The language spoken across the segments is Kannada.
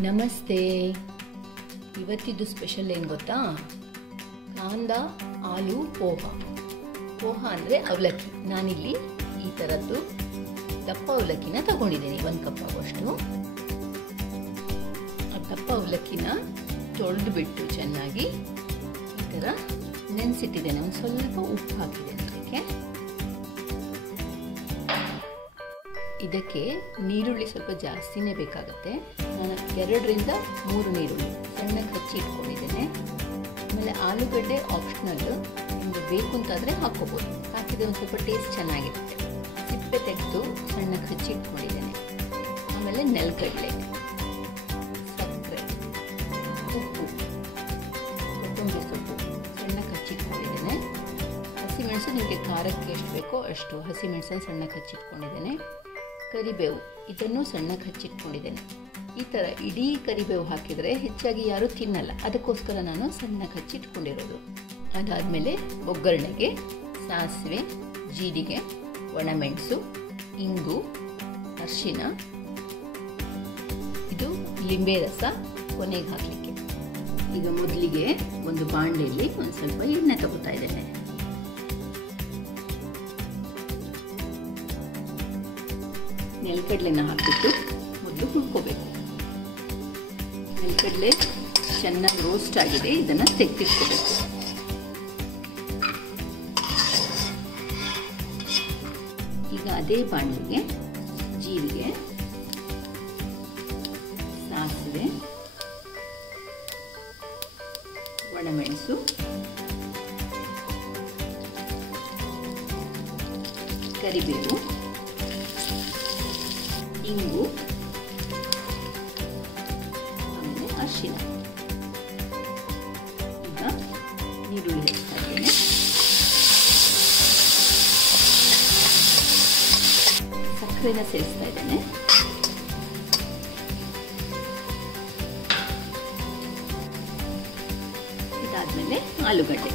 ನಮಸ್ತೆ. ಇವತ್ತಿದ್ದು ಸ್ಪೆಷಲ್ ಏನು ಗೊತ್ತಾ? ಕಾಂದ ಆಲೂ ಪೋಹ. ಪೋಹ ಅಂದರೆ ಅವಲಕ್ಕಿ. ನಾನಿಲ್ಲಿ ಈ ಥರದ್ದು ದಪ್ಪ ಅವಲಕ್ಕಿನ ತಗೊಂಡಿದ್ದೀನಿ, 1 ಕಪ್ ಆಗುವಷ್ಟು. ಆ ದಪ್ಪ ಅವಲಕ್ಕಿನ ತೊಳೆದುಬಿಟ್ಟು ಚೆನ್ನಾಗಿ ಈ ಥರ ನೆನೆಸಿಟ್ಟಿದ್ದೇನೆ. ಒಂದು ಸ್ವಲ್ಪ ಉಪ್ಪು ಹಾಕಿದ್ದೇನೆ. ಇದಕ್ಕೆ ನೀರುಳ್ಳಿ ಸ್ವಲ್ಪ ಜಾಸ್ತಿನೇ ಬೇಕಾಗುತ್ತೆ. ನಾನು 2ರಿಂದ 3 ನೀರುಳ್ಳಿ ಸಣ್ಣಗೆ ಹಚ್ಚಿ ಇಟ್ಕೊಂಡಿದ್ದೇನೆ. ಆಮೇಲೆ ಆಲೂಗಡ್ಡೆ ಆಪ್ಷನಲ್, ನಿಮಗೆ ಬೇಕು ಅಂತಾದರೆ ಹಾಕ್ಕೋಬೋದು. ಹಾಕಿದರೆ ಒಂದು ಸ್ವಲ್ಪ ಟೇಸ್ಟ್ ಚೆನ್ನಾಗಿರುತ್ತೆ. ಸಿಪ್ಪೆ ತೆಗೆದು ಸಣ್ಣಗೆ ಹಚ್ಚಿ ಇಟ್ಕೊಂಡಿದ್ದೇನೆ. ಆಮೇಲೆ ನೆಲಗಡಲೆ, ಸಕ್ಕರೆ, ಉಪ್ಪು, ಕೊತ್ತಂಬರಿ ಸೊಪ್ಪು ಸಣ್ಣಗೆ ಹಚ್ಚಿಟ್ಕೊಂಡಿದ್ದೇನೆ. ಹಸಿಮೆಣಸು ನಿಮಗೆ ಖಾರಕ್ಕೆ ಎಷ್ಟು ಬೇಕೋ ಅಷ್ಟು ಹಸಿಮೆಣಸನ್ನು ಸಣ್ಣಗೆ ಹಚ್ಚಿಟ್ಕೊಂಡಿದ್ದೇನೆ. ಕರಿಬೇವು ಇದನ್ನು ಸಣ್ಣಗೆ ಹಚ್ಚಿಟ್ಕೊಂಡಿದ್ದೇನೆ. ಈ ಥರ ಇಡೀ ಕರಿಬೇವು ಹಾಕಿದರೆ ಹೆಚ್ಚಾಗಿ ಯಾರೂ ತಿನ್ನಲ್ಲ, ಅದಕ್ಕೋಸ್ಕರ ನಾನು ಸಣ್ಣಗೆ ಹಚ್ಚಿಟ್ಕೊಂಡಿರೋದು. ಅದಾದಮೇಲೆ ಒಗ್ಗರಣೆಗೆ ಸಾಸಿವೆ, ಜೀರಿಗೆ, ಒಣಮೆಣಸು, ಇಂಗು, ಅರಿಶಿನ, ಇದು ಲಿಂಬೆ ರಸ ಕೊನೆಗೆ ಹಾಕಲಿಕ್ಕೆ. ಈಗ ಮೊದಲಿಗೆ ಒಂದು ಬಾಣಲೆಯಲ್ಲಿ ಒಂದು ಸ್ವಲ್ಪ ಎಣ್ಣೆ ತಗೋತಾ ಇದ್ದೇನೆ. ನೆಲಗಡಲೆನ ಹಾಕಿಬಿಟ್ಟು ಮೊದಲು ಹುರ್ಕೋಬೇಕು. ನೆಲಗಡಲೆ ಚೆನ್ನಾಗಿ ರೋಸ್ಟ್ ಆಗಿದೆ, ಇದನ್ನು ತೆಗೆದಿಟ್ಕೋಬೇಕು. ಈಗ ಅದೇ ಬಾಣಲೆಗೆ ಜೀರಿಗೆ, ಸಾಸಿವೆ, ಒಣಮೆಣಸು, ಕರಿಬೇವು, ಇಂಗು, ಆಮೇಲೆ ಅರಿಶಿನ. ಈಗ ನೀರುಳ್ಳಿ ಹಾಕ್ತಾ ಇದ್ದೇನೆ. ಸಕ್ಕರೆನ ಸೇರಿಸ್ತಾ ಇದ್ದೇನೆ. ಇದಾದ್ಮೇಲೆ ಆಲೂಗಡ್ಡೆ.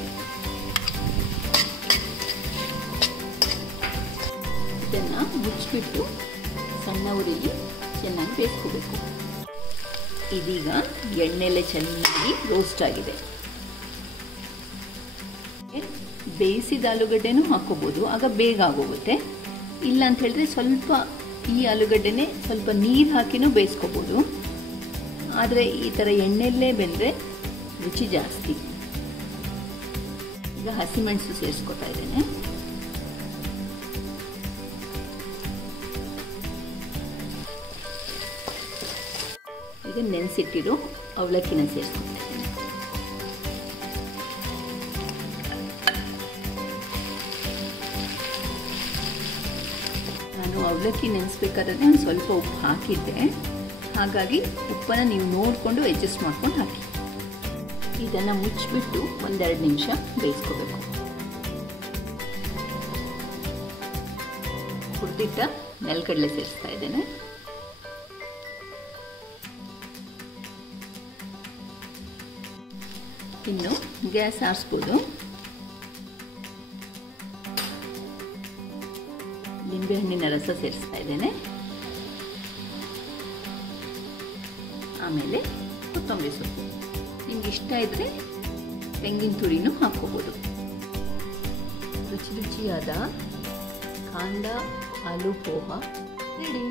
ಇದನ್ನು ಮುಚ್ಚಿಬಿಟ್ಟು ಸಣ್ಣ ಉರಿಲಿ ಚೆನ್ನಾಗಿ ಬೇಯಿಸ್ಕೋಬೇಕು. ಇದೀಗ ಎಣ್ಣೆಲೆ ಚೆನ್ನಾಗಿ ರೋಸ್ಟ್ ಆಗಿದೆ. ಬೇಯಿಸಿದ ಆಲೂಗಡ್ಡೆನೂ ಹಾಕೋಬೋದು, ಆಗ ಬೇಗ ಆಗೋಗುತ್ತೆ. ಇಲ್ಲ ಅಂತ ಹೇಳಿದ್ರೆ ಸ್ವಲ್ಪ ಈ ಆಲೂಗಡ್ಡೆನೇ ಸ್ವಲ್ಪ ನೀರು ಹಾಕಿನೂ ಬೇಯಿಸ್ಕೋಬೋದು. ಆದರೆ ಈ ಥರ ಎಣ್ಣೆಲ್ಲೇ ಬೆಂದರೆ ರುಚಿ ಜಾಸ್ತಿ. ಈಗ ಹಸಿಮೆಣಸು ಸೇರಿಸ್ಕೊತಾ ಇದ್ದೇನೆ. ಈಗ ನೆನೆಸಿಟ್ಟಿರೋ ಅವಲಕ್ಕಿನ ಸೇರಿಸ್ಕೊತಾ ಇದ್ದೇನೆ. ನಾನು ಅವಲಕ್ಕಿ ನೆನೆಸ್ಬೇಕಾದ್ರೆ ಒಂದು ಸ್ವಲ್ಪ ಉಪ್ಪು ಹಾಕಿದ್ದೆ, ಹಾಗಾಗಿ ಉಪ್ಪನ್ನು ನೀವು ನೋಡಿಕೊಂಡು ಅಡ್ಜಸ್ಟ್ ಮಾಡ್ಕೊಂಡು ಹಾಕಿ. ಇದನ್ನು ಮುಚ್ಚಿಬಿಟ್ಟು 1-2 ನಿಮಿಷ ಬೇಯಿಸ್ಕೋಬೇಕು. ಹುರಿದಿಟ್ಟ ನೆಲಗಡಲೆ ಸೇರಿಸ್ತಾ ಇದ್ದೇನೆ. ಇನ್ನು ಗ್ಯಾಸ್ ಆರಿಸ್ಬೋದು. ನಿಂಬೆಹಣ್ಣಿನ ರಸ ಸೇರಿಸ್ತಾ ಇದ್ದೇನೆ. ಆಮೇಲೆ ಕೊತ್ತಂಬರಿ ಸೊಪ್ಪು, ನಿಮ್ಗೆ ಇಷ್ಟ ಇದ್ದರೆ ತೆಂಗಿನ ತುರಿನೂ ಹಾಕ್ಕೋಬೋದು. ರುಚಿಯಾದ ಕಾಂದ ಆಲೂ ಪೋಹ ರೆಡಿ.